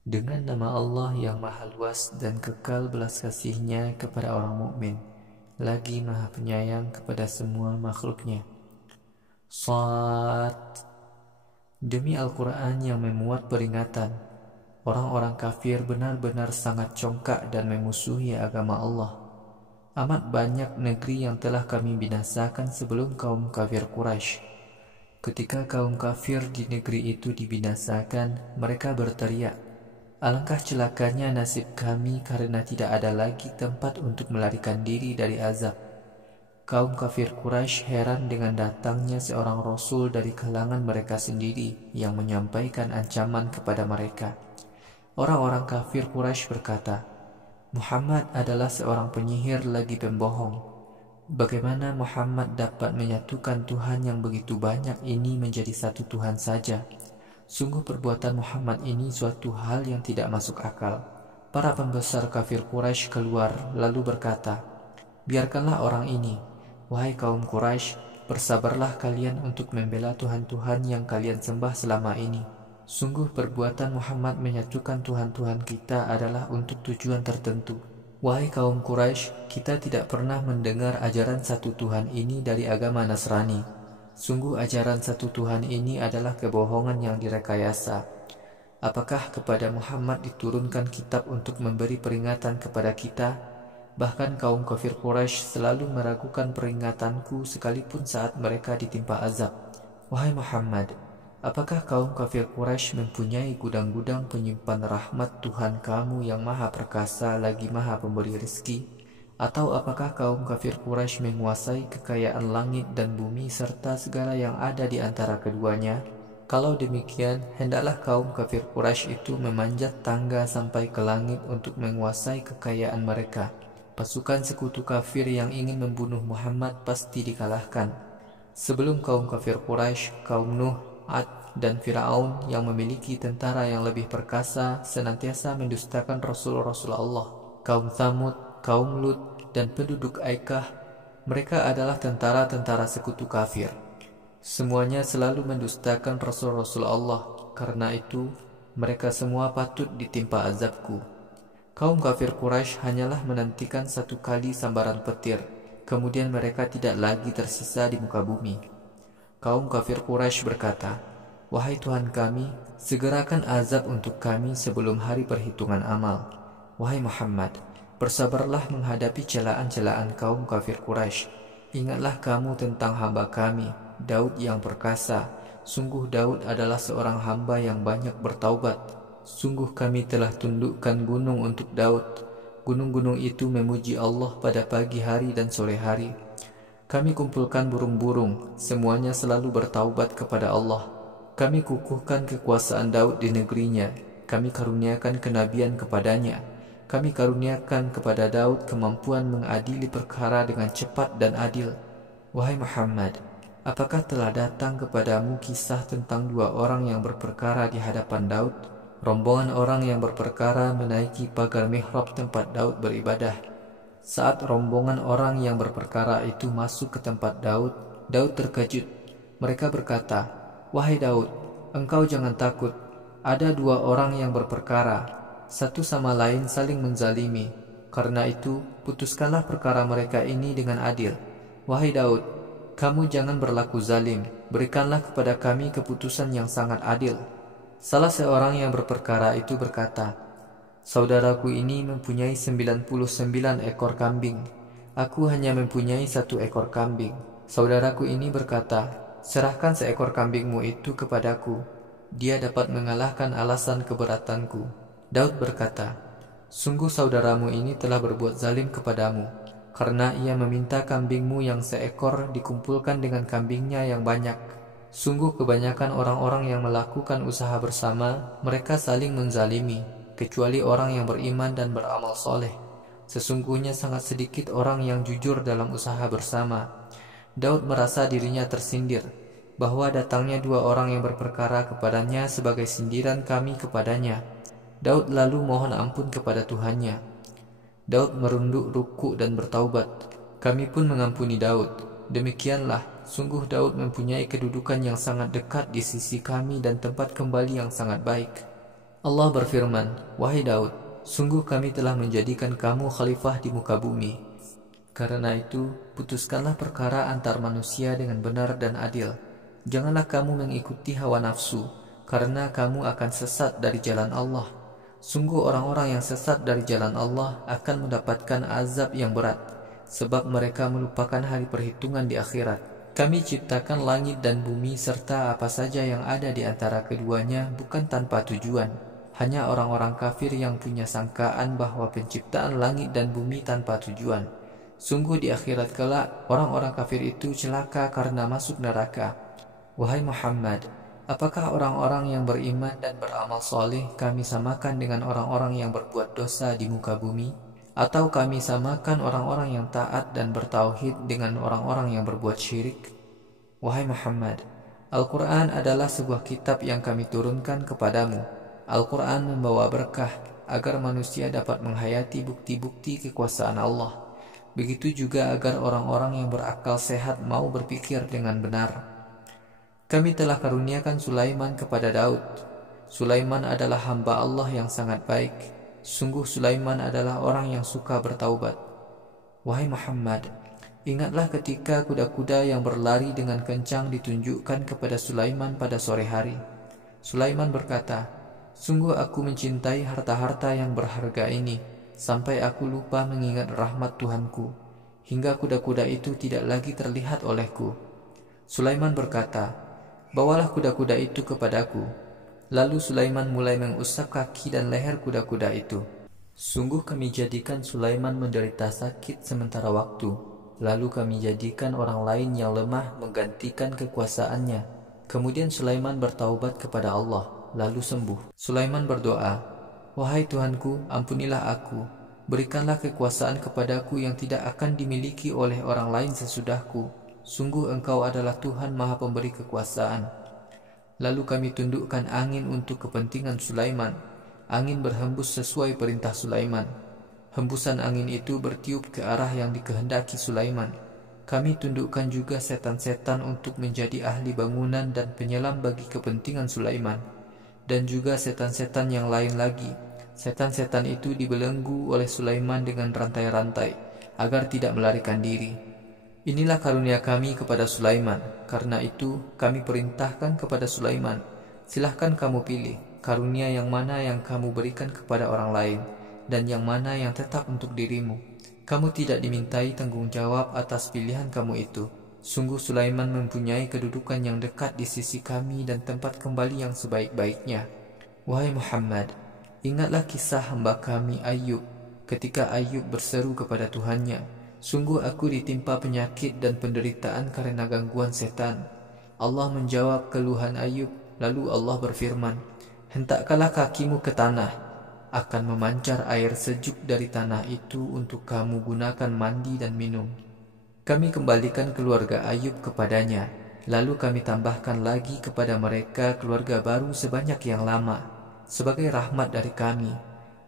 Dengan nama Allah yang Maha Luas dan kekal belas kasih-Nya kepada orang mukmin, lagi Maha Penyayang kepada semua makhluknya. Shad. Demi Al-Quran yang memuat peringatan, orang-orang kafir benar-benar sangat congkak dan memusuhi agama Allah. Amat banyak negeri yang telah kami binasakan sebelum kaum kafir Quraisy. Ketika kaum kafir di negeri itu dibinasakan, mereka berteriak, "Alangkah celakanya nasib kami karena tidak ada lagi tempat untuk melarikan diri dari azab." Kaum kafir Quraisy heran dengan datangnya seorang rasul dari kalangan mereka sendiri yang menyampaikan ancaman kepada mereka. Orang-orang kafir Quraisy berkata, "Muhammad adalah seorang penyihir lagi pembohong. Bagaimana Muhammad dapat menyatukan Tuhan yang begitu banyak ini menjadi satu Tuhan saja? Sungguh perbuatan Muhammad ini suatu hal yang tidak masuk akal." Para pembesar kafir Quraisy keluar lalu berkata, "Biarkanlah orang ini. Wahai kaum Quraisy, bersabarlah kalian untuk membela Tuhan-Tuhan yang kalian sembah selama ini. Sungguh perbuatan Muhammad menyatukan Tuhan-Tuhan kita adalah untuk tujuan tertentu. Wahai kaum Quraisy, kita tidak pernah mendengar ajaran satu Tuhan ini dari agama Nasrani. Sungguh ajaran satu Tuhan ini adalah kebohongan yang direkayasa. Apakah kepada Muhammad diturunkan kitab untuk memberi peringatan kepada kita?" Bahkan kaum kafir Quraisy selalu meragukan peringatanku sekalipun saat mereka ditimpa azab. Wahai Muhammad, apakah kaum kafir Quraisy mempunyai gudang-gudang penyimpan rahmat Tuhan kamu yang maha perkasa lagi maha pemberi rezeki? Atau apakah kaum kafir Quraisy menguasai kekayaan langit dan bumi serta segala yang ada di antara keduanya? Kalau demikian, hendaklah kaum kafir Quraisy itu memanjat tangga sampai ke langit untuk menguasai kekayaan mereka. Pasukan sekutu kafir yang ingin membunuh Muhammad pasti dikalahkan. Sebelum kaum kafir Quraisy, kaum Nuh, Ad, dan Fir'aun yang memiliki tentara yang lebih perkasa senantiasa mendustakan Rasul-Rasul Allah. Kaum Thamud, kaum Lut, dan penduduk Aikah, mereka adalah tentara-tentara sekutu kafir. Semuanya selalu mendustakan Rasul-Rasul Allah. Karena itu, mereka semua patut ditimpa azabku. Kaum kafir Quraisy hanyalah menantikan satu kali sambaran petir, kemudian mereka tidak lagi tersisa di muka bumi. Kaum kafir Quraisy berkata, "Wahai Tuhan kami, segerakan azab untuk kami sebelum hari perhitungan amal." Wahai Muhammad, bersabarlah menghadapi celaan-celaan kaum kafir Quraisy. Ingatlah kamu tentang hamba kami, Daud yang perkasa. Sungguh Daud adalah seorang hamba yang banyak bertaubat. Sungguh kami telah tundukkan gunung untuk Daud. Gunung-gunung itu memuji Allah pada pagi hari dan sore hari. Kami kumpulkan burung-burung, semuanya selalu bertaubat kepada Allah. Kami kukuhkan kekuasaan Daud di negerinya. Kami karuniakan kenabian kepadanya. Kami karuniakan kepada Daud kemampuan mengadili perkara dengan cepat dan adil. Wahai Muhammad, apakah telah datang kepadamu kisah tentang dua orang yang berperkara di hadapan Daud? Rombongan orang yang berperkara menaiki pagar mihrab tempat Daud beribadah. Saat rombongan orang yang berperkara itu masuk ke tempat Daud, Daud terkejut. Mereka berkata, "Wahai Daud, engkau jangan takut. Ada dua orang yang berperkara, satu sama lain saling menzalimi. Karena itu, putuskanlah perkara mereka ini dengan adil. Wahai Daud, kamu jangan berlaku zalim. Berikanlah kepada kami keputusan yang sangat adil." Salah seorang yang berperkara itu berkata, "Saudaraku ini mempunyai 99 ekor kambing. Aku hanya mempunyai 1 ekor kambing." Saudaraku ini berkata, "Serahkan seekor kambingmu itu kepadaku. Dia dapat mengalahkan alasan keberatanku." Daud berkata, "Sungguh saudaramu ini telah berbuat zalim kepadamu, karena ia meminta kambingmu yang seekor dikumpulkan dengan kambingnya yang banyak. Sungguh kebanyakan orang-orang yang melakukan usaha bersama, mereka saling menzalimi, kecuali orang yang beriman dan beramal soleh. Sesungguhnya sangat sedikit orang yang jujur dalam usaha bersama." Daud merasa dirinya tersindir, bahwa datangnya dua orang yang berperkara kepadanya sebagai sindiran kami kepadanya. Daud lalu mohon ampun kepada Tuhannya. Daud merunduk ruku dan bertaubat. Kami pun mengampuni Daud. Demikianlah, sungguh Daud mempunyai kedudukan yang sangat dekat di sisi kami dan tempat kembali yang sangat baik. Allah berfirman, "Wahai Daud, sungguh kami telah menjadikan kamu khalifah di muka bumi. Karena itu, putuskanlah perkara antar manusia dengan benar dan adil. Janganlah kamu mengikuti hawa nafsu, karena kamu akan sesat dari jalan Allah. Sungguh orang-orang yang sesat dari jalan Allah akan mendapatkan azab yang berat, sebab mereka melupakan hari perhitungan di akhirat. Kami ciptakan langit dan bumi serta apa saja yang ada di antara keduanya bukan tanpa tujuan. Hanya orang-orang kafir yang punya sangkaan bahwa penciptaan langit dan bumi tanpa tujuan. Sungguh di akhirat kelak, orang-orang kafir itu celaka karena masuk neraka. Wahai Muhammad, apakah orang-orang yang beriman dan beramal soleh kami samakan dengan orang-orang yang berbuat dosa di muka bumi? Atau kami samakan orang-orang yang taat dan bertauhid dengan orang-orang yang berbuat syirik? Wahai Muhammad, Al-Quran adalah sebuah kitab yang kami turunkan kepadamu. Al-Quran membawa berkah agar manusia dapat menghayati bukti-bukti kekuasaan Allah. Begitu juga agar orang-orang yang berakal sehat mau berpikir dengan benar. Kami telah karuniakan Sulaiman kepada Daud. Sulaiman adalah hamba Allah yang sangat baik. Sungguh Sulaiman adalah orang yang suka bertaubat. Wahai Muhammad, ingatlah ketika kuda-kuda yang berlari dengan kencang ditunjukkan kepada Sulaiman pada sore hari. Sulaiman berkata, "Sungguh aku mencintai harta-harta yang berharga ini, sampai aku lupa mengingat rahmat Tuhanku, hingga kuda-kuda itu tidak lagi terlihat olehku." Sulaiman berkata, "Bawalah kuda-kuda itu kepadaku." Lalu Sulaiman mulai mengusap kaki dan leher kuda-kuda itu. Sungguh kami jadikan Sulaiman menderita sakit sementara waktu, lalu kami jadikan orang lain yang lemah menggantikan kekuasaannya. Kemudian Sulaiman bertaubat kepada Allah, lalu sembuh. Sulaiman berdoa, "Wahai Tuhanku, ampunilah aku. Berikanlah kekuasaan kepadaku yang tidak akan dimiliki oleh orang lain sesudahku. Sungguh Engkau adalah Tuhan Maha Pemberi kekuasaan." Lalu kami tundukkan angin untuk kepentingan Sulaiman. Angin berhembus sesuai perintah Sulaiman. Hembusan angin itu bertiup ke arah yang dikehendaki Sulaiman. Kami tundukkan juga setan-setan untuk menjadi ahli bangunan dan penyelam bagi kepentingan Sulaiman. Dan juga setan-setan yang lain lagi. Setan-setan itu dibelenggu oleh Sulaiman dengan rantai-rantai, agar tidak melarikan diri. Inilah karunia kami kepada Sulaiman. Karena itu kami perintahkan kepada Sulaiman, "Silahkan kamu pilih karunia yang mana yang kamu berikan kepada orang lain, dan yang mana yang tetap untuk dirimu. Kamu tidak dimintai tanggung jawab atas pilihan kamu itu. Sungguh Sulaiman mempunyai kedudukan yang dekat di sisi kami dan tempat kembali yang sebaik-baiknya." Wahai Muhammad, ingatlah kisah hamba kami Ayub, ketika Ayub berseru kepada Tuhannya, "Sungguh aku ditimpa penyakit dan penderitaan karena gangguan setan." Allah menjawab keluhan Ayub, lalu Allah berfirman, "Hentakkanlah kakimu ke tanah, akan memancar air sejuk dari tanah itu untuk kamu gunakan mandi dan minum." Kami kembalikan keluarga Ayub kepadanya, lalu kami tambahkan lagi kepada mereka keluarga baru sebanyak yang lama, sebagai rahmat dari kami.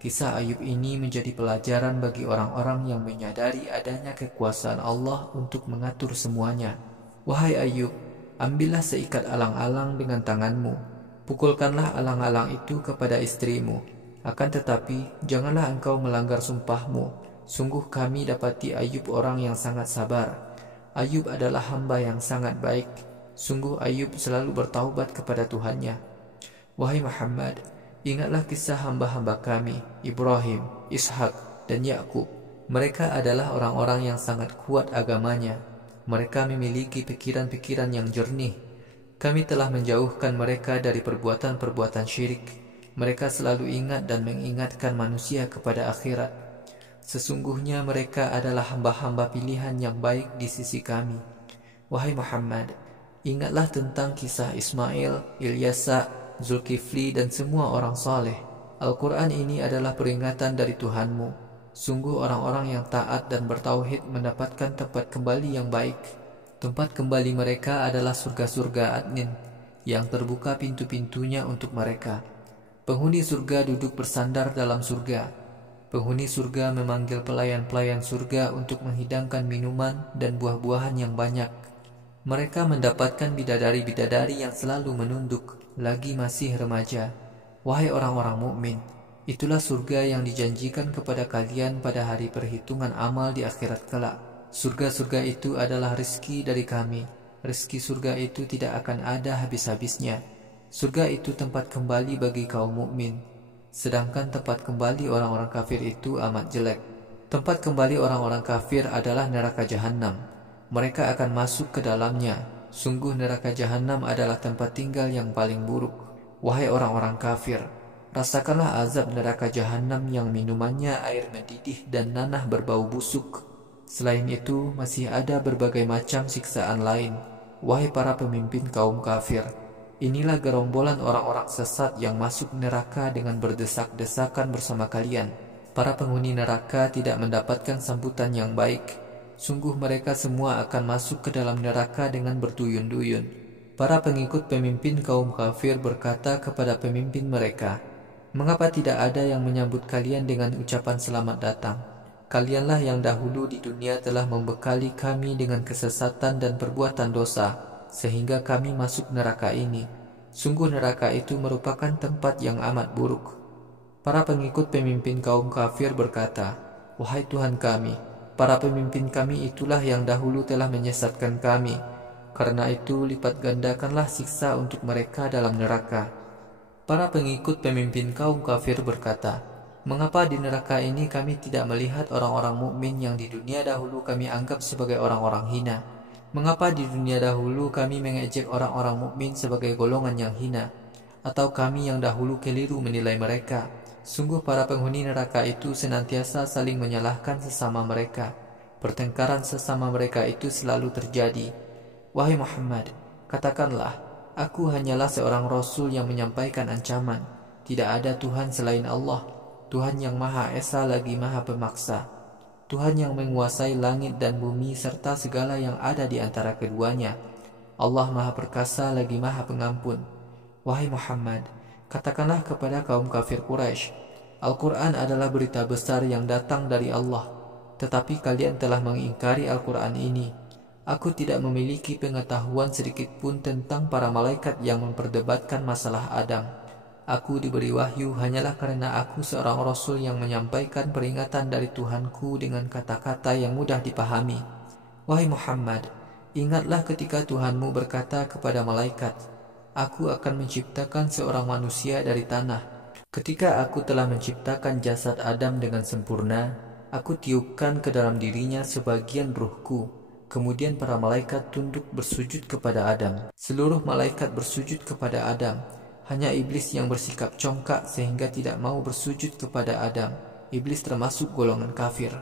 Kisah Ayub ini menjadi pelajaran bagi orang-orang yang menyadari adanya kekuasaan Allah untuk mengatur semuanya. Wahai Ayub, ambillah seikat alang-alang dengan tanganmu. Pukulkanlah alang-alang itu kepada istrimu. Akan tetapi, janganlah engkau melanggar sumpahmu. Sungguh kami dapati Ayub orang yang sangat sabar. Ayub adalah hamba yang sangat baik. Sungguh Ayub selalu bertaubat kepada Tuhannya. Wahai Muhammad, ingatlah kisah hamba-hamba kami, Ibrahim, Ishak, dan Yakub. Mereka adalah orang-orang yang sangat kuat agamanya. Mereka memiliki pikiran-pikiran yang jernih. Kami telah menjauhkan mereka dari perbuatan-perbuatan syirik. Mereka selalu ingat dan mengingatkan manusia kepada akhirat. Sesungguhnya mereka adalah hamba-hamba pilihan yang baik di sisi kami. Wahai Muhammad, ingatlah tentang kisah Ismail, Ilyasa, Zulkifli dan semua orang saleh. Al-Quran ini adalah peringatan dari Tuhanmu. Sungguh orang-orang yang taat dan bertauhid mendapatkan tempat kembali yang baik. Tempat kembali mereka adalah surga-surga adnin, yang terbuka pintu-pintunya untuk mereka. Penghuni surga duduk bersandar dalam surga. Penghuni surga memanggil pelayan-pelayan surga untuk menghidangkan minuman dan buah-buahan yang banyak. Mereka mendapatkan bidadari-bidadari yang selalu menunduk, lagi masih remaja. Wahai orang-orang mukmin, itulah surga yang dijanjikan kepada kalian pada hari perhitungan amal di akhirat kelak. Surga-surga itu adalah rezeki dari kami. Rezeki surga itu tidak akan ada habis-habisnya. Surga itu tempat kembali bagi kaum mukmin, sedangkan tempat kembali orang-orang kafir itu amat jelek. Tempat kembali orang-orang kafir adalah neraka jahanam. Mereka akan masuk ke dalamnya. Sungguh neraka jahanam adalah tempat tinggal yang paling buruk. Wahai orang-orang kafir, rasakanlah azab neraka jahanam yang minumannya air mendidih dan nanah berbau busuk. Selain itu, masih ada berbagai macam siksaan lain. Wahai para pemimpin kaum kafir, inilah gerombolan orang-orang sesat yang masuk neraka dengan berdesak-desakan bersama kalian. Para penghuni neraka tidak mendapatkan sambutan yang baik. Sungguh mereka semua akan masuk ke dalam neraka dengan berduyun-duyun. Para pengikut pemimpin kaum kafir berkata kepada pemimpin mereka, "Mengapa tidak ada yang menyambut kalian dengan ucapan selamat datang? Kalianlah yang dahulu di dunia telah membekali kami dengan kesesatan dan perbuatan dosa, sehingga kami masuk neraka ini. Sungguh neraka itu merupakan tempat yang amat buruk." Para pengikut pemimpin kaum kafir berkata, "Wahai Tuhan kami, para pemimpin kami itulah yang dahulu telah menyesatkan kami. Karena itu lipat gandakanlah siksa untuk mereka dalam neraka." Para pengikut pemimpin kaum kafir berkata, "Mengapa di neraka ini kami tidak melihat orang-orang mukmin yang di dunia dahulu kami anggap sebagai orang-orang hina? Mengapa di dunia dahulu kami mengejek orang-orang mukmin sebagai golongan yang hina? Atau kami yang dahulu keliru menilai mereka?" Sungguh para penghuni neraka itu senantiasa saling menyalahkan sesama mereka. Pertengkaran sesama mereka itu selalu terjadi. Wahai Muhammad, katakanlah, aku hanyalah seorang Rasul yang menyampaikan ancaman. Tidak ada Tuhan selain Allah, Tuhan yang Maha Esa lagi Maha Pemaksa, Tuhan yang menguasai langit dan bumi serta segala yang ada di antara keduanya. Allah Maha Perkasa lagi Maha Pengampun. Wahai Muhammad, katakanlah kepada kaum kafir Quraisy, Al-Quran adalah berita besar yang datang dari Allah, tetapi kalian telah mengingkari Al-Quran ini. Aku tidak memiliki pengetahuan sedikit pun tentang para malaikat yang memperdebatkan masalah Adam. Aku diberi wahyu hanyalah karena aku seorang Rasul yang menyampaikan peringatan dari Tuhanku dengan kata-kata yang mudah dipahami. Wahai Muhammad, ingatlah ketika Tuhanmu berkata kepada malaikat, Aku akan menciptakan seorang manusia dari tanah. Ketika aku telah menciptakan jasad Adam dengan sempurna, aku tiupkan ke dalam dirinya sebagian ruhku. Kemudian para malaikat tunduk bersujud kepada Adam. Seluruh malaikat bersujud kepada Adam. Hanya iblis yang bersikap congkak sehingga tidak mau bersujud kepada Adam. Iblis termasuk golongan kafir.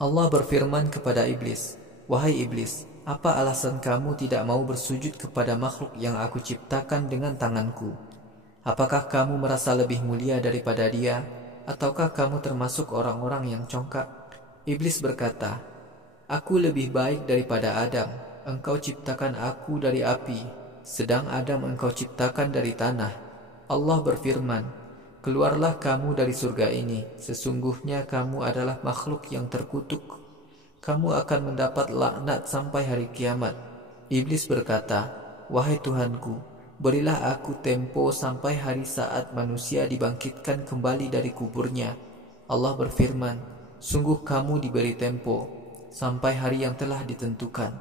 Allah berfirman kepada iblis, "Wahai iblis, apa alasan kamu tidak mau bersujud kepada makhluk yang aku ciptakan dengan tanganku? Apakah kamu merasa lebih mulia daripada dia? Ataukah kamu termasuk orang-orang yang congkak?" Iblis berkata, "Aku lebih baik daripada Adam. Engkau ciptakan aku dari api, sedang Adam engkau ciptakan dari tanah." Allah berfirman, "Keluarlah kamu dari surga ini. Sesungguhnya kamu adalah makhluk yang terkutuk. Kamu akan mendapat laknat sampai hari kiamat." Iblis berkata, "Wahai Tuhanku, berilah aku tempo sampai hari saat manusia dibangkitkan kembali dari kuburnya." Allah berfirman, "Sungguh kamu diberi tempo sampai hari yang telah ditentukan."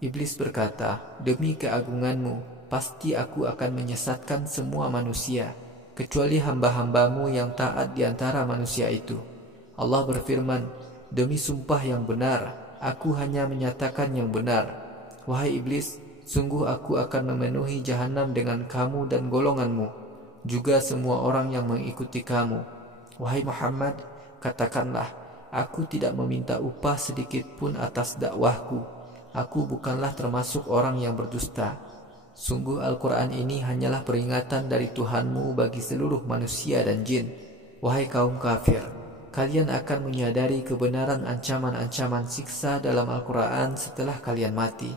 Iblis berkata, "Demi keagunganmu, pasti aku akan menyesatkan semua manusia, kecuali hamba-hambamu yang taat di antara manusia itu." Allah berfirman, "Demi sumpah yang benar, aku hanya menyatakan yang benar. Wahai iblis, sungguh aku akan memenuhi jahanam dengan kamu dan golonganmu, juga semua orang yang mengikuti kamu. Wahai Muhammad, katakanlah, aku tidak meminta upah sedikit pun atas dakwahku. Aku bukanlah termasuk orang yang berdusta. Sungguh Al-Quran ini hanyalah peringatan dari Tuhanmu bagi seluruh manusia dan jin. Wahai kaum kafir, kalian akan menyadari kebenaran ancaman-ancaman siksa dalam Al-Quran setelah kalian mati.